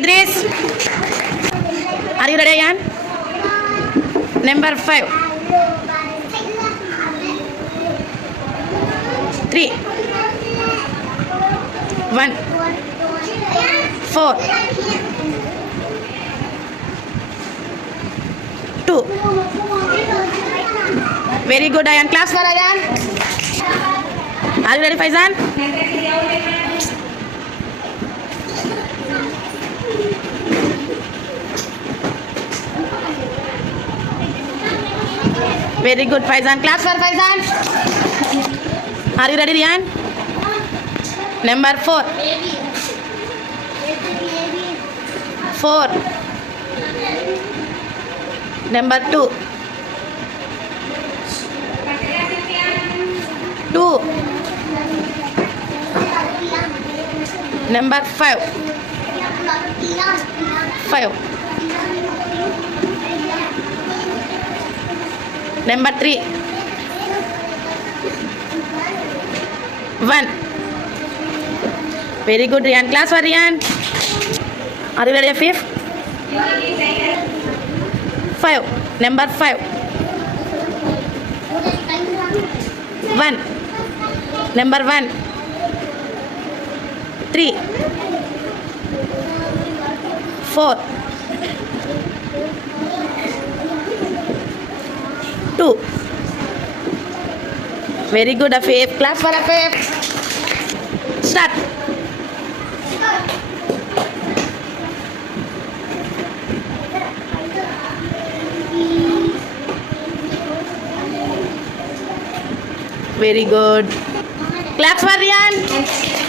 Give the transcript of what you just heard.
Idris, are you ready, Ayan? Number 5. 3, 1, 4, 2. Very good, Ayan. Claps for Ayan. Are you ready, Faizan? Very good, Faizan. Claps for Faizan. Are you ready, Riyan? Number 4. 4. Number 2. 2. Number 5. 5. Number 3. 1. Very good, Riyan. Class for Riyan. Are you ready, 5? 5. Number 5. 1. Number 1. 3. 4. 2. Very good, Afif. Clap for Afif. Start. Very good. Clap for Riyan.